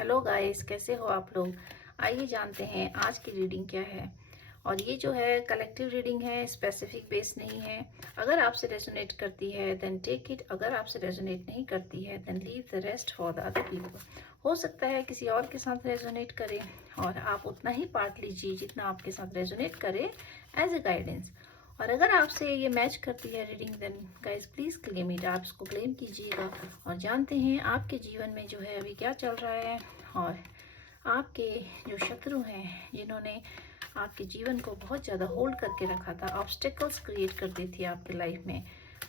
Hello guys, कैसे हो आप लोग। आइए जानते हैं आज की रीडिंग क्या है। और ये जो है कलेक्टिव रीडिंग है, स्पेसिफिक बेस नहीं है। अगर आपसे रेजोनेट करती है देन टेक इट, अगर आपसे रेजोनेट नहीं करती है then leave the rest for the other people. हो सकता है किसी और के साथ रेजोनेट करे और आप उतना ही पार्ट लीजिए जितना आपके साथ रेजोनेट करे एज ए गाइडेंस। और अगर आपसे ये मैच करती है reading then guys please claim it, आप इसको क्लेम कीजिएगा। और जानते हैं आपके जीवन में जो है अभी क्या चल रहा है और आपके जो शत्रु हैं जिन्होंने आपके जीवन को बहुत ज़्यादा होल्ड करके रखा था, ऑब्स्टेकल्स क्रिएट कर दी थी आपकी लाइफ में,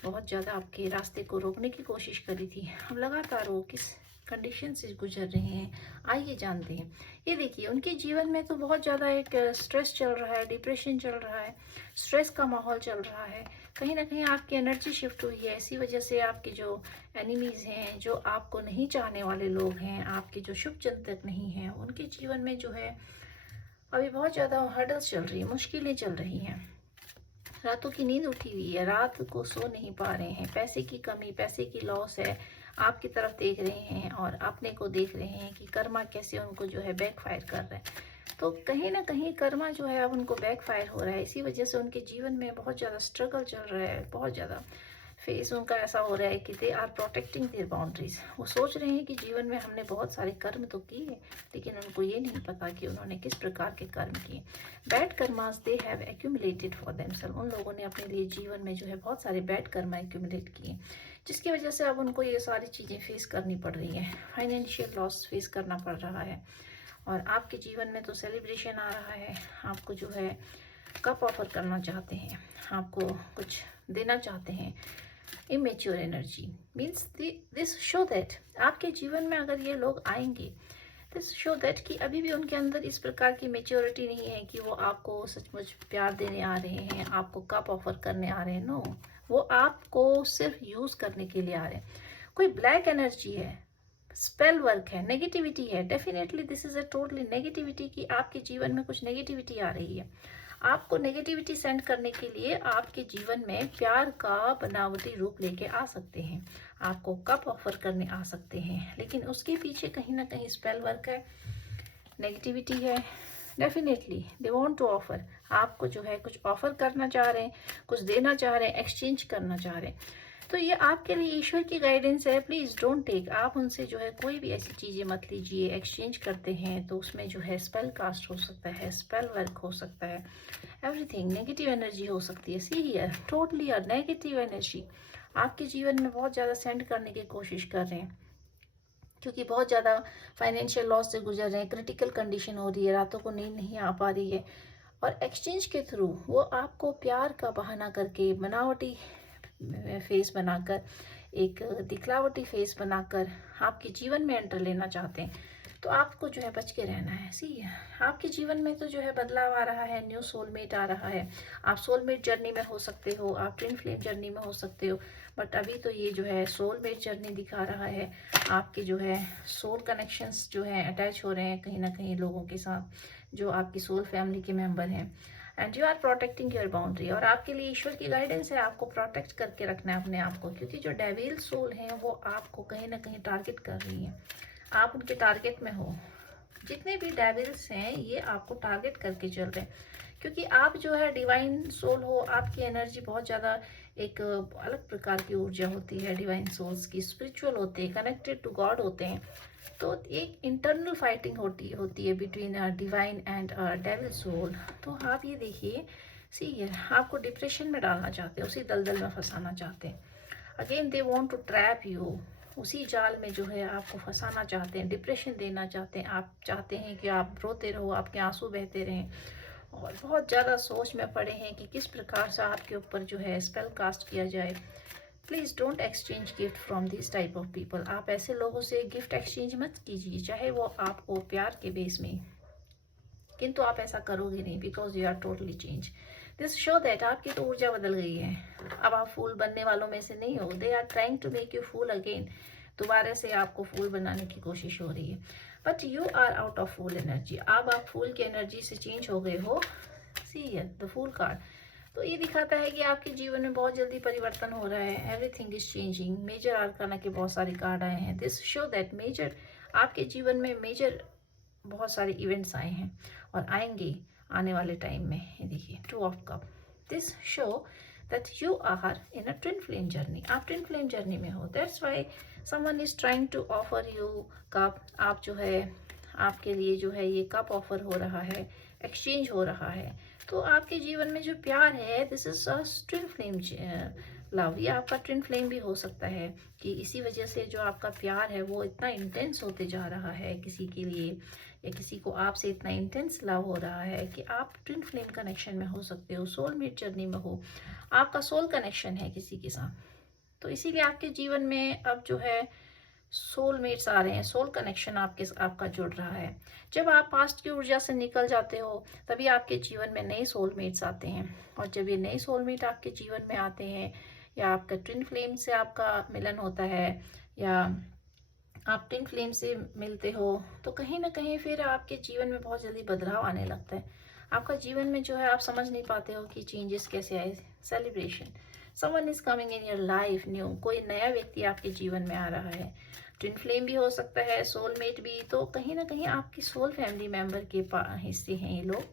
बहुत ज़्यादा आपके रास्ते को रोकने की कोशिश करी थी। अब लगातार वो किस कंडीशन से गुजर रहे हैं आइए जानते हैं। ये देखिए उनके जीवन में तो बहुत ज़्यादा एक स्ट्रेस चल रहा है, डिप्रेशन चल रहा है, स्ट्रेस का माहौल चल रहा है। कहीं ना कहीं आपकी एनर्जी शिफ्ट हुई है, इसी वजह से आपके जो एनिमीज़ हैं, जो आपको नहीं चाहने वाले लोग हैं, आपके जो शुभ चिंतक नहीं हैं, उनके जीवन में जो है अभी बहुत ज़्यादा हर्डल्स चल रही है, मुश्किलें चल रही हैं। रातों की नींद उठी हुई है, रात को सो नहीं पा रहे हैं, पैसे की कमी, पैसे की लॉस है, आपकी तरफ देख रहे हैं और अपने को देख रहे हैं कि कर्मा कैसे उनको जो है बैकफायर कर रहा है। तो कहीं ना कहीं कर्मा जो है अब उनको बैकफायर हो रहा है, इसी वजह से उनके जीवन में बहुत ज़्यादा स्ट्रगल चल रहा है, बहुत ज़्यादा फेस उनका ऐसा हो रहा है कि they are protecting their boundaries. वो सोच रहे हैं कि जीवन में हमने बहुत सारे कर्म तो किए, लेकिन उनको ये नहीं पता कि उन्होंने किस प्रकार के कर्म किए। Bad karmas they have accumulated for themselves, उन लोगों ने अपने लिए जीवन में जो है बहुत सारे बैड कर्म एक्यूमुलेट किए, जिसकी वजह से अब उनको ये सारी चीज़ें फेस करनी पड़ रही हैं। फाइनेंशियल लॉस फेस करना पड़ रहा है और आपके जीवन में तो सेलिब्रेशन आ रहा है, आपको जो है कप ऑफर करना चाहते हैं, आपको कुछ देना चाहते हैं। Immature energy means this show that आपके जीवन में अगर ये लोग आएंगे, दिस शो दैट कि अभी भी उनके अंदर इस प्रकार की मेच्योरिटी नहीं है कि वो आपको सचमुच प्यार देने आ रहे हैं, आपको कप ऑफर करने आ रहे हैं। नो, वो आपको सिर्फ यूज करने के लिए आ रहे हैं। कोई ब्लैक एनर्जी है, स्पेल वर्क है, नेगेटिविटी है। Definitely this is a totally negativity कि आपके जीवन में कुछ नेगेटिविटी आ रही है। आपको नेगेटिविटी सेंड करने के लिए आपके जीवन में प्यार का बनावटी रूप लेके आ सकते हैं, आपको कप ऑफर करने आ सकते हैं, लेकिन उसके पीछे कहीं ना कहीं स्पेल वर्क है, नेगेटिविटी है। Definitely they want to offer, आपको जो है कुछ ऑफर करना चाह रहे हैं, कुछ देना चाह रहे हैं, एक्सचेंज करना चाह रहे हैं। तो ये आपके लिए ईश्वर की गाइडेंस है, प्लीज़ डोंट टेक। आप उनसे जो है कोई भी ऐसी चीज़ें मत लीजिए। एक्सचेंज करते हैं तो उसमें जो है स्पेल कास्ट हो सकता है, स्पेल वर्क हो सकता है, एवरीथिंग नेगेटिव एनर्जी हो सकती है। See here totally a negative energy आपके जीवन में बहुत ज़्यादा सेंड करने की कोशिश कर रहे हैं, क्योंकि बहुत ज़्यादा फाइनेंशियल लॉस से गुजर रहे हैं, क्रिटिकल कंडीशन हो रही है, रातों को नींद नहीं आ पा रही है। और एक्सचेंज के थ्रू वो आपको प्यार का बहाना करके, बनावटी फेस बनाकर, एक दिखलावटी फेस बनाकर आपके जीवन में एंटर लेना चाहते हैं। तो आपको जो है बच के रहना है। सी आपके जीवन में तो जो है बदलाव आ रहा है, न्यू सोलमेट आ रहा है। आप सोलमेट जर्नी में हो सकते हो, आप ट्विन फ्लेम जर्नी में हो सकते हो, बट अभी तो ये जो है सोलमेट जर्नी दिखा रहा है। आपके जो है सोल कनेक्शंस जो है अटैच हो रहे हैं कहीं ना कहीं लोगों के साथ जो आपकी सोल फैमिली के मेंबर हैं, and you are protecting your boundary. और आपके लिए ईश्वर की गाइडेंस है, आपको प्रोटेक्ट करके रखना है अपने आप को, क्योंकि जो डेविल सोल हैं वो आपको कहीं ना कहीं टारगेट कर रही हैं, आप उनके टारगेट में हो। जितने भी डेविल्स हैं ये आपको टारगेट करके चल रहे हैं, क्योंकि आप जो है डिवाइन सोल हो, आपकी एनर्जी बहुत ज़्यादा एक अलग प्रकार की ऊर्जा होती है। डिवाइन सोल्स की स्पिरिचुअल होते हैं, कनेक्टेड टू गॉड होते हैं। तो एक इंटरनल फाइटिंग होती है between divine and devil soul. तो आप ये देखिए, सी आपको डिप्रेशन में डालना चाहते हैं, उसी दलदल में फंसाना चाहते हैं। Again they want to trap you, उसी जाल में जो है आपको फंसाना चाहते हैं, डिप्रेशन देना चाहते हैं। आप चाहते हैं कि आप रोते रहो, आपके आंसू बहते रहें, और बहुत ज़्यादा सोच में पड़े हैं कि किस प्रकार से आपके ऊपर जो है स्पेल कास्ट किया जाए। Please don't exchange gift from this type of people. आप ऐसे लोगों से गिफ्ट एक्सचेंज मत कीजिए, चाहे वो आपको प्यार के बेस में, किंतु आप ऐसा करोगे नहीं, because you are totally change. This show that आपकी तो ऊर्जा बदल गई है, अब आप फूल बनने वालों में से नहीं हो। They are trying to make you fool again, दोबारा से आपको फूल बनाने की कोशिश हो रही है, but you are out of full energy. अब आप फूल की एनर्जी से चेंज हो गए हो। सी द फूल कार्ड तो ये दिखाता है कि आपके जीवन में बहुत जल्दी परिवर्तन हो रहा है, everything is changing. Major arcana के बहुत सारे कार्ड आए हैं, दिस शो दैट मेजर आपके जीवन में मेजर बहुत सारे इवेंट्स आए हैं और आएंगे आने वाले टाइम में। ये देखिए 2 of cup, this show that you are in a twin flame journey. आप ट्विन फ्लेम जर्नी में हो, that's why someone is trying to offer you cup. आप जो है, आपके लिए जो है ये कप ऑफर हो रहा है, एक्सचेंज हो रहा है। तो आपके जीवन में जो प्यार है, this is a twin flame love. ये आपका ट्विन फ्लेम भी हो सकता है कि इसी वजह से जो आपका प्यार है वो इतना इंटेंस होते जा रहा है किसी के लिए, या किसी को आपसे इतना इंटेंस लव हो रहा है कि आप ट्विन फ्लेम कनेक्शन में हो सकते हो, सोलमेट जर्नी में हो, आपका सोल कनेक्शन है किसी के साथ। तो इसीलिए आपके जीवन में अब जो है सोलमेट्स आ रहे हैं, सोल कनेक्शन आपका जुड़ रहा है। जब आप पास्ट की ऊर्जा से निकल जाते हो तभी आपके जीवन में नए सोलमेट्स आते हैं। और जब ये नए सोलमेट आपके जीवन में आते हैं, या आपका ट्विन फ्लेम से आपका मिलन होता है, या आप ट्विन फ्लेम से मिलते हो, तो कहीं ना कहीं फिर आपके जीवन में बहुत जल्दी बदलाव आने लगता है। आपका जीवन में जो है आप समझ नहीं पाते हो कि चेंजेस कैसे आए। Celebration, someone is coming in your life new, कोई नया व्यक्ति आपके जीवन में आ रहा है। ट्विन फ्लेम भी हो सकता है, सोलमेट भी। तो कहीं ना कहीं आपकी सोल फैमिली मेंबर के हिस्से हैं ये लोग,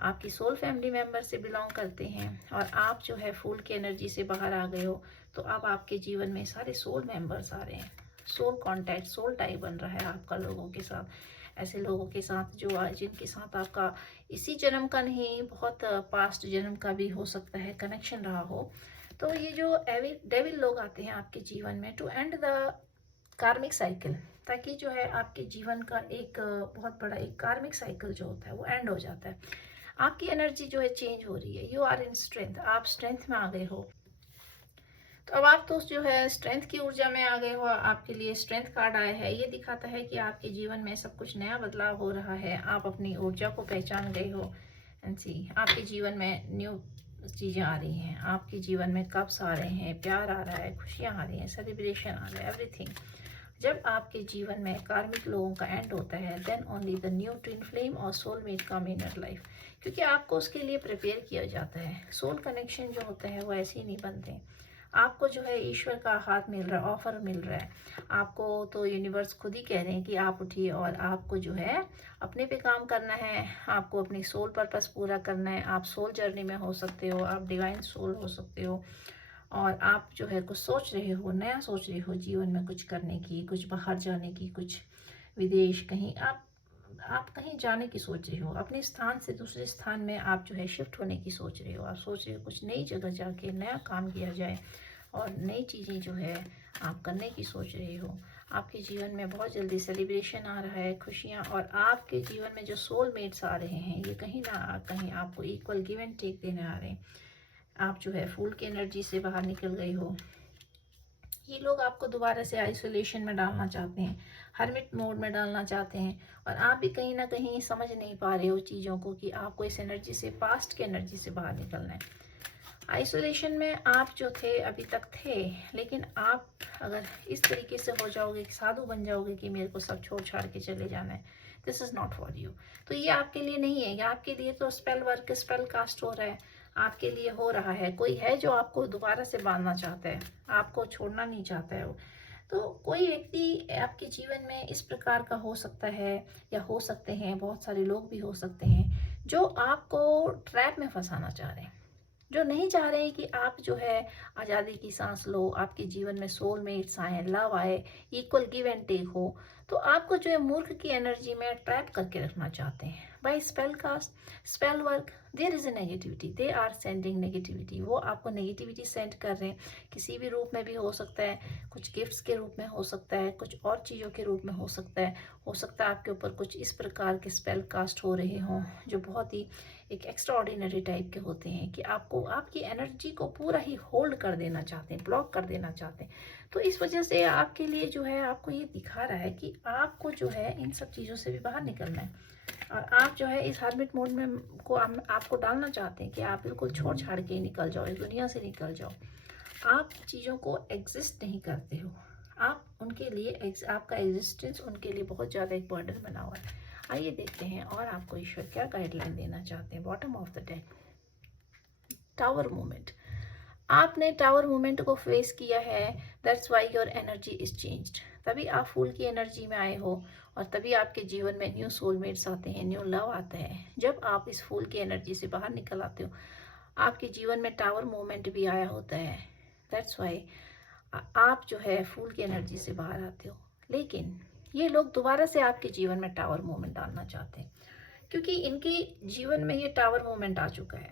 आपकी सोल फैमिली मेंबर से बिलोंग करते हैं। और आप जो है फूल की एनर्जी से बाहर आ गए हो, तो अब आपके जीवन में सारे सोल मेंबर्स आ रहे हैं। सोल कांटेक्ट, सोल टाई बन रहा है आपका लोगों के साथ। ऐसे लोगों के साथ जो जिनके साथ आपका इसी जन्म का नहीं, बहुत पास्ट जन्म का भी हो सकता है कनेक्शन रहा हो। तो ये जो डेविल लोग आते हैं आपके जीवन में to end the karmic cycle, ताकि जो है आपके जीवन का एक बहुत बड़ा एक कार्मिक साइकिल जो होता है वो एंड हो जाता है। आपकी एनर्जी जो है चेंज हो रही है। यू आर इन स्ट्रेंथ, आप स्ट्रेंथ में आ गए हो। तो अब आप तो जो है स्ट्रेंथ की ऊर्जा में आ गए हो। आपके लिए स्ट्रेंथ कार्ड आया है, ये दिखाता है कि आपके जीवन में सब कुछ नया बदलाव हो रहा है। आप अपनी ऊर्जा को पहचान गए हो। एंड सी, आपके जीवन में न्यू चीज़ें आ रही हैं, आपके जीवन में कप्स आ रहे हैं, प्यार आ रहा है, खुशियाँ आ रही हैं, सेलिब्रेशन आ रहा है, एवरीथिंग। जब आपके जीवन में कार्मिक लोगों का एंड होता है, then only the new twin flame और soulmate come in your life, क्योंकि आपको उसके लिए प्रिपेयर किया जाता है। सोल कनेक्शन जो होते हैं वो ऐसे ही नहीं बनते। आपको जो है ईश्वर का हाथ मिल रहा है, ऑफर मिल रहा है आपको। तो यूनिवर्स खुद ही कह रहे हैं कि आप उठिए और आपको जो है अपने पे काम करना है, आपको अपनी सोल पर्पस पूरा करना है। आप सोल जर्नी में हो सकते हो, आप डिवाइन सोल हो सकते हो, और आप जो है कुछ सोच रहे हो, नया सोच रहे हो जीवन में कुछ करने की, कुछ बाहर जाने की, कुछ विदेश कहीं आप कहीं जाने की सोच रहे हो। अपने स्थान से दूसरे स्थान में आप जो है शिफ्ट होने की सोच रहे हो। आप सोच रहे हो कुछ नई जगह जाके नया काम किया जाए और नई चीज़ें जो है आप करने की सोच रहे हो। आपके जीवन में बहुत जल्दी सेलिब्रेशन आ रहा है, खुशियाँ। और आपके जीवन में जो सोलमेट्स आ रहे हैं, ये कहीं ना कहीं आपको इक्वल गिव एंड टेक देने आ रहे हैं। आप जो है फूल की एनर्जी से बाहर निकल गए हो। ये लोग आपको दोबारा से आइसोलेशन में डालना चाहते हैं, हर्मिट मोड में डालना चाहते हैं। और आप भी कहीं ना कहीं समझ नहीं पा रहे हो चीज़ों को कि आपको इस एनर्जी से, पास्ट की एनर्जी से बाहर निकलना है। आइसोलेशन में आप जो थे अभी तक थे, लेकिन आप अगर इस तरीके से हो जाओगे, साधु बन जाओगे कि मेरे को सब छोड़ छाड़ के चले जाना है, this is not for you. तो ये आपके लिए नहीं है। आपके लिए तो स्पेल वर्क, स्पेल कास्ट हो रहा है, आपके लिए हो रहा है। कोई है जो आपको दोबारा से बांधना चाहता है, आपको छोड़ना नहीं चाहता है वो। तो कोई व्यक्ति आपके जीवन में इस प्रकार का हो सकता है, या हो सकते हैं, बहुत सारे लोग भी हो सकते हैं जो आपको ट्रैप में फंसाना चाह रहे हैं, जो नहीं चाह रहे हैं कि आप जो है आज़ादी की सांस लो, आपके जीवन में सोलमेट्स आए, लव आए, इक्वल गिव एंड टेक हो। तो आपको जो है मूर्ख की एनर्जी में ट्रैप करके रखना चाहते हैं। By spell cast, spell work, there is a negativity, they are sending negativity. वो आपको नेगेटिविटी सेंड कर रहे हैं, किसी भी रूप में भी हो सकता है, कुछ गिफ्ट्स के रूप में हो सकता है, कुछ और चीज़ों के रूप में हो सकता है। हो सकता है आपके ऊपर कुछ इस प्रकार के स्पेल कास्ट हो रहे हों जो बहुत ही एक एक्स्ट्रा ऑर्डिनरी टाइप के होते हैं, कि आपको आपकी एनर्जी को पूरा ही होल्ड कर देना चाहते हैं, ब्लॉक कर देना चाहते हैं। तो इस वजह से आपके लिए जो है आपको ये दिखा रहा है कि आपको जो है इन सब चीज़ों से भी बाहर निकलना है। और आप जो है इस हार्मिट मोड में को आपको डालना चाहते हैं कि आप बिल्कुल छोड़ छाड़ के निकल जाओ, इस दुनिया से निकल जाओ। आप चीज़ों को एग्जिस्ट नहीं करते हो, आप उनके लिए आपका एग्जिस्टेंस उनके लिए बहुत ज़्यादा एक बर्डन बना हुआ है। आइए देखते हैं और आपको ईश्वर क्या गाइडलाइन देना चाहते हैं। Bottom of the deck, tower movement. आपने टावर मूवमेंट को फेस किया है, that's why your energy is changed. तभी आप फूल की एनर्जी में आए हो और तभी आपके जीवन में न्यू सोलमेट्स आते हैं, न्यू लव आता है। जब आप इस फूल की एनर्जी से बाहर निकल आते हो, आपके जीवन में टावर मोमेंट भी आया होता है। दैट्स वाई आप जो है फूल की एनर्जी से बाहर आते हो। लेकिन ये लोग दोबारा से आपके जीवन में टावर मोमेंट डालना चाहते हैं, क्योंकि इनके जीवन में ये टावर मोमेंट आ चुका है।